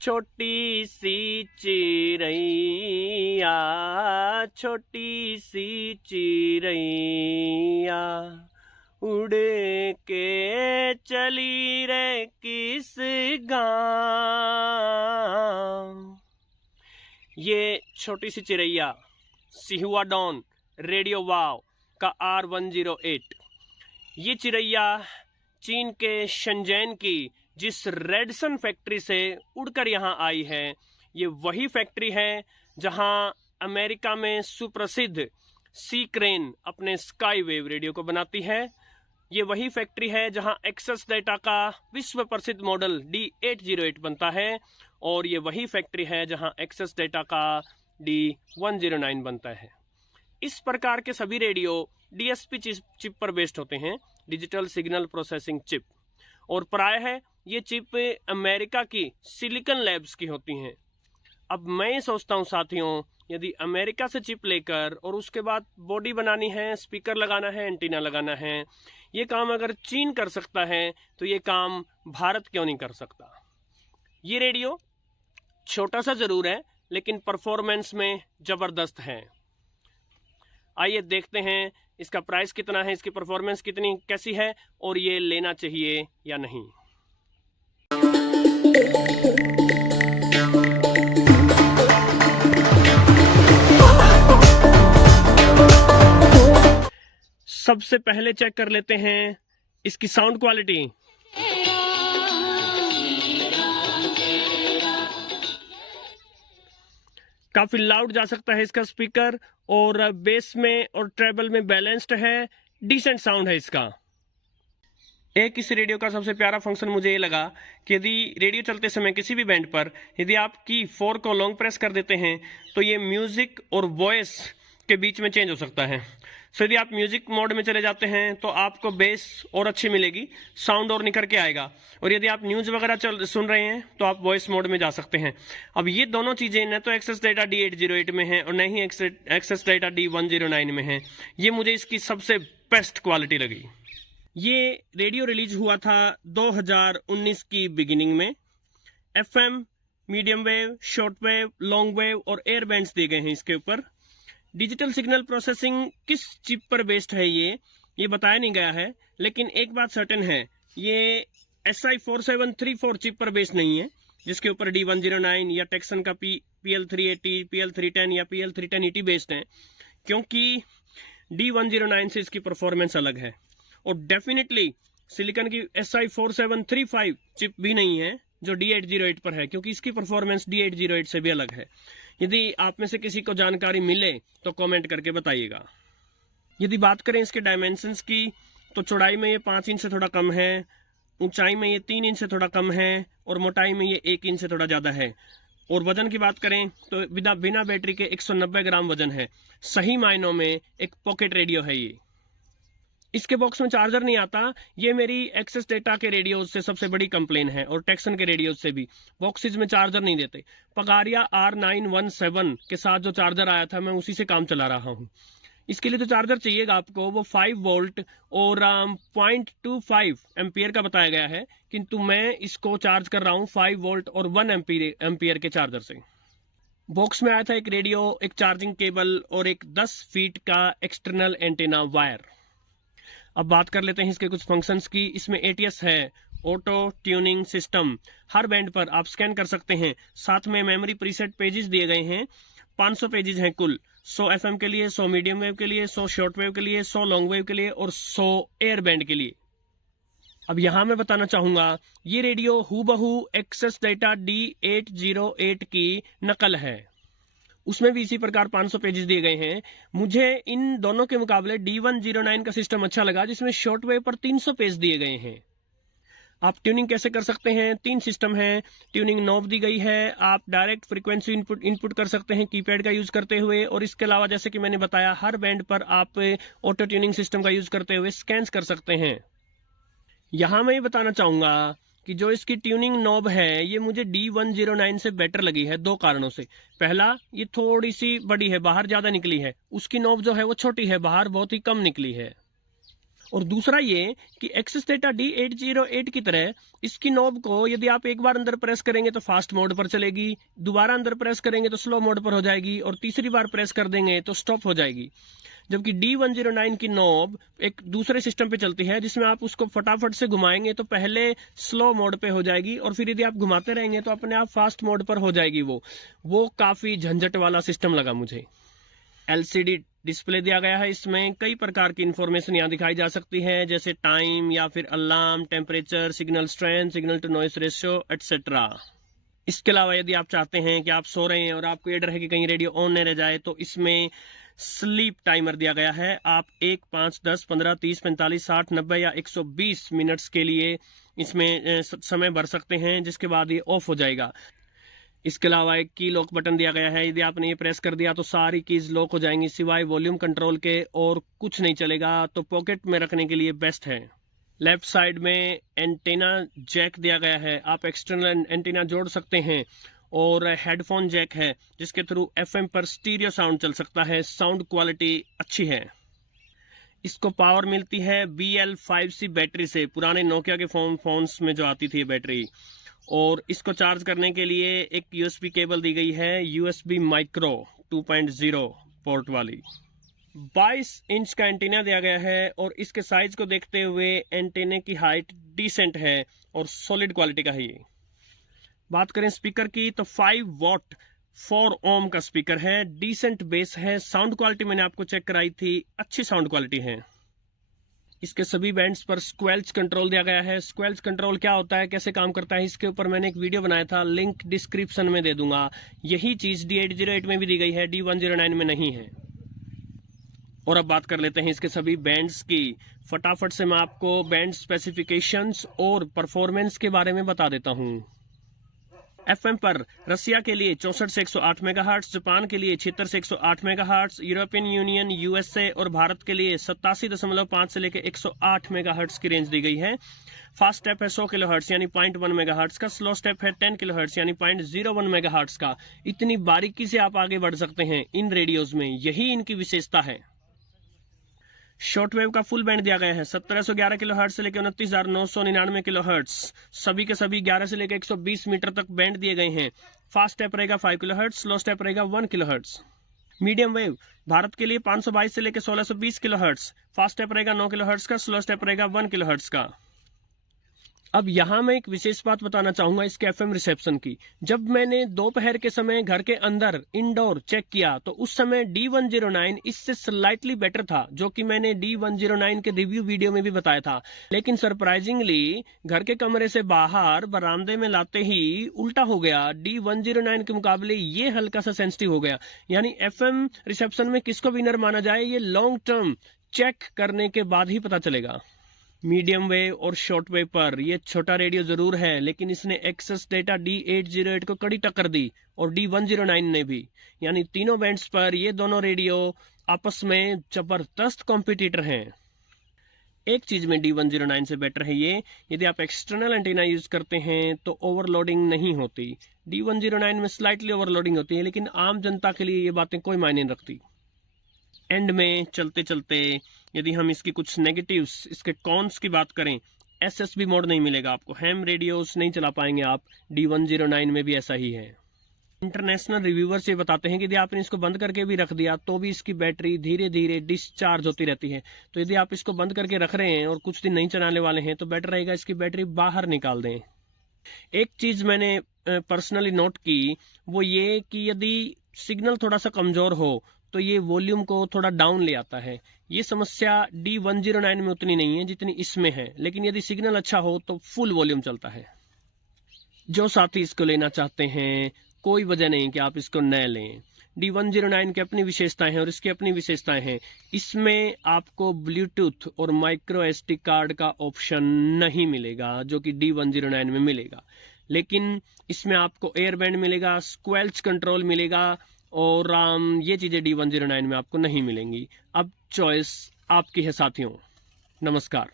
छोटी सी चिड़ैया, छोटी सी चिड़ैया, उड़ के चली रे किस गाँव। ये छोटी सी चिड़ैया सिहुआ डॉन रेडियो वाव का R108। ये चिड़ैया चीन के शेंजन की जिस रेडसन फैक्ट्री से उड़कर यहाँ आई है, ये वही फैक्ट्री है जहाँ अमेरिका में सुप्रसिद्ध सी क्रेन अपने स्काई वेव रेडियो को बनाती है। ये वही फैक्ट्री है जहाँ एक्सेस डेटा का विश्व प्रसिद्ध मॉडल D808 बनता है, और ये वही फैक्ट्री है जहाँ एक्सेस डेटा का D109 बनता है। इस प्रकार के सभी रेडियो DSP चिप पर बेस्ड होते हैं, डिजिटल सिग्नल प्रोसेसिंग चिप, और प्रायः ये चिप अमेरिका की सिलिकॉन लैब्स की होती हैं। अब मैं सोचता हूँ साथियों, यदि अमेरिका से चिप लेकर और उसके बाद बॉडी बनानी है, स्पीकर लगाना है, एंटीना लगाना है, ये काम अगर चीन कर सकता है तो ये काम भारत क्यों नहीं कर सकता। ये रेडियो छोटा सा जरूर है लेकिन परफॉर्मेंस में जबरदस्त है। आइए देखते हैं इसका प्राइस कितना है, इसकी परफॉर्मेंस कितनी कैसी है, और ये लेना चाहिए या नहीं। सबसे पहले चेक कर लेते हैं इसकी साउंड क्वालिटी। काफी लाउड जा सकता है इसका स्पीकर, और बेस में और ट्रेबल में बैलेंस्ड है, डिसेंट साउंड है इसका। एक इस रेडियो का सबसे प्यारा फंक्शन मुझे ये लगा कि यदि रेडियो चलते समय किसी भी बैंड पर यदि आप की 4 को लॉन्ग प्रेस कर देते हैं तो ये म्यूजिक और वॉइस के बीच में चेंज हो सकता है। सो यदि आप म्यूजिक मोड में चले जाते हैं तो आपको बेस और अच्छी मिलेगी, साउंड और निकल के आएगा, और यदि आप न्यूज वगैरह सुन रहे हैं तो आप वॉइस मोड में जा सकते हैं। अब ये दोनों चीजें न तो एक्सेस डेटा D808 में है और न ही एक्सेस डेटा D109 में है। ये मुझे इसकी सबसे बेस्ट क्वालिटी लगी। ये रेडियो रिलीज हुआ था 2019 की बिगिनिंग में। FM, medium wave, short wave, long wave और एयर बैंड्स दिए गए हैं इसके ऊपर। डिजिटल सिग्नल प्रोसेसिंग किस चिप पर बेस्ड है ये बताया नहीं गया है, लेकिन एक बात सर्टेन है, ये SI4734 चिप पर बेस्ड नहीं है जिसके ऊपर D109 या टेक्सन का PL380, PL310 या PL310ET बेस्ड है, क्योंकि D109 से इसकी परफॉर्मेंस अलग है। और डेफिनेटली सिलिकॉन की SI4735 चिप भी नहीं है जो D808 पर है, क्योंकि इसकी परफॉर्मेंस D808 से भी अलग है। यदि आप में से किसी को जानकारी मिले तो कमेंट करके बताइएगा। यदि बात करें इसके डायमेंशंस की तो चौड़ाई में ये 5 इंच से थोड़ा कम है, ऊंचाई में ये 3 इंच से थोड़ा कम है, और मोटाई में ये 1 इंच से थोड़ा ज़्यादा है। और वजन की बात करें तो बिना बैटरी के 190 ग्राम वजन है। सही मायनों में एक पॉकेट रेडियो है ये। इसके बॉक्स में चार्जर नहीं आता, ये मेरी एक्सेस डेटा के रेडियोज से सबसे बड़ी कंप्लेन है, और टेक्सन के रेडियोज से भी बॉक्सेज में चार्जर नहीं देते। पगारिया R917 के साथ जो चार्जर आया था मैं उसी से काम चला रहा हूँ। इसके लिए तो चार्जर चाहिएगा आपको, वो 5 वोल्ट और 0.25 एम्पियर का बताया गया है, किंतु मैं इसको चार्ज कर रहा हूँ 5 वोल्ट और 1 एम्पियर के चार्जर से। बॉक्स में आया था एक रेडियो, एक चार्जिंग केबल और एक 10 फीट का एक्सटर्नल एंटेना वायर। अब बात कर लेते हैं इसके कुछ फंक्शंस की। इसमें ATS है, ऑटो ट्यूनिंग सिस्टम, हर बैंड पर आप स्कैन कर सकते हैं। साथ में मेमोरी प्रीसेट पेजेस दिए गए हैं, 500 पेजेस हैं कुल। 100 FM के लिए, 100 मीडियम वेव के लिए, 100 शॉर्ट वेव के लिए, 100 लॉन्ग वेव के लिए और 100 एयर बैंड के लिए। अब यहाँ मैं बताना चाहूंगा, ये रेडियो हूबहू एक्सेस डेटा D808 की नकल है। उसमें भी इसी प्रकार 500 पेजेस दिए गए हैं। मुझे इन दोनों के मुकाबले D109 का सिस्टम अच्छा लगा, जिसमें शॉर्ट वेव पर 300 पेज दिए गए हैं। आप ट्यूनिंग कैसे कर सकते हैं? 3 सिस्टम है, ट्यूनिंग नॉब दी गई है, आप डायरेक्ट फ्रीक्वेंसी इनपुट कर सकते हैं कीपैड का यूज करते हुए, और इसके अलावा जैसे कि मैंने बताया हर बैंड पर आप ऑटो ट्यूनिंग सिस्टम का यूज करते हुए स्कैन कर सकते हैं। यहाँ मैं ये बताना चाहूंगा कि जो इसकी ट्यूनिंग नॉब है ये मुझे D109 से बेटर लगी है 2 कारणों से। पहला, ये थोड़ी सी बड़ी है, बाहर ज्यादा निकली है। उसकी नॉब जो है वो छोटी है, बाहर बहुत ही कम निकली है। और दूसरा ये कि एक्सिस डेटा D808 की तरह इसकी नॉब को यदि आप एक बार अंदर प्रेस करेंगे तो फास्ट मोड पर चलेगी, दोबारा अंदर प्रेस करेंगे तो स्लो मोड पर हो जाएगी और तीसरी बार प्रेस कर देंगे तो स्टॉप हो जाएगी। जबकि D109 की नॉब एक दूसरे सिस्टम पे चलती है जिसमें आप उसको फटाफट से घुमाएंगे तो पहले स्लो मोड पे हो जाएगी और फिर यदि आप घुमाते रहेंगे तो अपने आप फास्ट मोड पर हो जाएगी। वो काफी झंझट वाला सिस्टम लगा मुझे। LCD डिस्प्ले दिया गया है, इसमें कई प्रकार की इंफॉर्मेशन यहाँ दिखाई जा सकती है जैसे टाइम या फिर alarm, temperature, signal strength, signal to noise ratio etcetera. इसके अलावा यदि आप चाहते हैं कि आप सो रहे हैं और आपको ये डर है कि कहीं रेडियो ऑन न रह जाए तो इसमें स्लीप टाइमर दिया गया है। आप 1, 5, 10, 15, 30, 45, 60, 90 या 120 मिनट्स के लिए इसमें समय भर सकते हैं जिसके बाद ये ऑफ हो जाएगा। इसके अलावा एक की लॉक बटन दिया गया है, यदि आपने ये प्रेस कर दिया तो सारी कीज लॉक हो जाएंगी सिवाय वॉल्यूम कंट्रोल के और कुछ नहीं चलेगा, तो पॉकेट में रखने के लिए बेस्ट है। लेफ्ट साइड में एंटीना जैक दिया गया है, आप एक्सटर्नल एंटीना जोड़ सकते हैं और हेडफोन जैक है जिसके थ्रू FM पर स्टीरियो साउंड चल सकता है। साउंड क्वालिटी अच्छी है। इसको पावर मिलती है BL5C बैटरी से, पुराने नोकिया के फोन्स में जो आती थी बैटरी। और इसको चार्ज करने के लिए एक USB केबल दी गई है, USB माइक्रो 2.0 पोर्ट वाली। 22 इंच का एंटीना दिया गया है और इसके साइज को देखते हुए एंटीने की हाइट डिसेंट है और सॉलिड क्वालिटी का है ये। बात करें स्पीकर की तो 5 वॉट 4 ओम का स्पीकर है, डिसेंट बेस है। साउंड क्वालिटी मैंने आपको चेक कराई थी, अच्छी साउंड क्वालिटी है। इसके सभी बैंड्स पर स्क्वेल्च कंट्रोल दिया गया है। स्क्वेल्च कंट्रोल क्या होता है, कैसे काम करता है, इसके ऊपर मैंने एक वीडियो बनाया था, लिंक डिस्क्रिप्शन में दे दूंगा। यही चीज D808 में भी दी गई है, D109 में नहीं है। और अब बात कर लेते हैं इसके सभी बैंड्स की। फटाफट से मैं आपको बैंड स्पेसिफिकेशंस और परफॉर्मेंस के बारे में बता देता हूं। FM पर रसिया के लिए 64 से 108 मेगाहर्ट्ज, जापान के लिए 76 से 108 मेगाहर्ट्ज, यूरोपियन यूनियन, USA और भारत के लिए 87.5 से लेकर 108 मेगाहर्ट्ज की रेंज दी गई है। फास्ट स्टेप है 100 किलोहर्ट्ज यानी 0.1 मेगाहर्ट्ज का, स्लो स्टेप है 10 किलोहर्ट्ज यानी 0.01 मेगाहर्ट्ज का। इतनी बारीकी से आप आगे बढ़ सकते हैं इन रेडियोज में, यही इनकी विशेषता है। शॉर्टवेव का फुल बैंड दिया गया है 1711 किलोहर्ट्ज से लेकर 29,999 किलोहर्ट्ज, सभी के सभी 11 से लेकर 120 मीटर तक बैंड दिए गए हैं। फास्ट स्टेप रहेगा 5 किलोहर्ट्ज, स्लो स्टेप रहेगा 1 किलोहर्ट्ज। मीडियम वेव भारत के लिए 522 से लेकर 1620 किलोहर्ट्ज, फास्ट स्टेप रहेगा 9 किलोहर्ट्ज का, स्लो स्टेप रहेगा 1 किलोहर्ट्ज का। अब यहाँ मैं एक विशेष बात बताना चाहूंगा इसके FM रिसेप्शन की। जब मैंने दोपहर के समय घर के अंदर इंडोर चेक किया तो उस समय D109 इससे स्लाइटली बेटर था, जो कि मैंने D109 के रिव्यू वीडियो में भी बताया था। लेकिन सरप्राइजिंगली घर के कमरे से बाहर बरामदे में लाते ही उल्टा हो गया, D109 के मुकाबले ये हल्का सा सेंसिटिव हो गया। यानी FM रिसेप्शन में किसको विनर माना जाए, ये लॉन्ग टर्म चेक करने के बाद ही पता चलेगा। मीडियम वेव और शॉर्ट वेव पर यह छोटा रेडियो जरूर है, लेकिन इसने एक्सेस डेटा D808 को कड़ी टक्कर दी और D109 ने भी। यानी तीनों बैंड्स पर ये दोनों रेडियो आपस में जबरदस्त कॉम्पिटिटर हैं। एक चीज में D109 से बेटर है ये, यदि आप एक्सटर्नल एंटीना यूज करते हैं तो ओवरलोडिंग नहीं होती। D109 में स्लाइटली ओवरलोडिंग होती है, लेकिन आम जनता के लिए ये बातें कोई मायने नहीं रखती। एंड में चलते चलते यदि हम इसकी कुछ नेगेटिव्स, इसके कॉन्स की बात करें, SSB मोड नहीं मिलेगा आपको, हैम रेडियोस नहीं चला पाएंगे आप। D109 में भी ऐसा ही है। इंटरनेशनल रिव्यूअर्स ये बताते हैं कि यदि आपने इसको बंद करके भी रख दिया तो भी इसकी बैटरी धीरे धीरे डिस्चार्ज होती रहती है। तो यदि आप इसको बंद करके रख रहे हैं और कुछ दिन नहीं चलाने वाले हैं तो बेटर रहेगा इसकी बैटरी बाहर निकाल दें। एक चीज मैंने पर्सनली नोट की, वो ये कि यदि सिग्नल थोड़ा सा कमजोर हो तो ये वॉल्यूम को थोड़ा डाउन ले आता है। ये समस्या D109 में उतनी नहीं है जितनी इसमें है, लेकिन यदि सिग्नल अच्छा हो तो फुल वॉल्यूम चलता है। जो साथी इसको लेना चाहते हैं, कोई वजह नहीं कि आप इसको न लें। D109 की अपनी विशेषताएं हैं और इसकी अपनी विशेषताएं हैं। इसमें आपको ब्लूटूथ और माइक्रो SD कार्ड का ऑप्शन नहीं मिलेगा जो कि D109 में मिलेगा, लेकिन इसमें आपको एयरबैंड मिलेगा, स्क्वेल्च कंट्रोल मिलेगा और ये चीजें D109 में आपको नहीं मिलेंगी। अब चॉइस आपकी है साथियों। नमस्कार।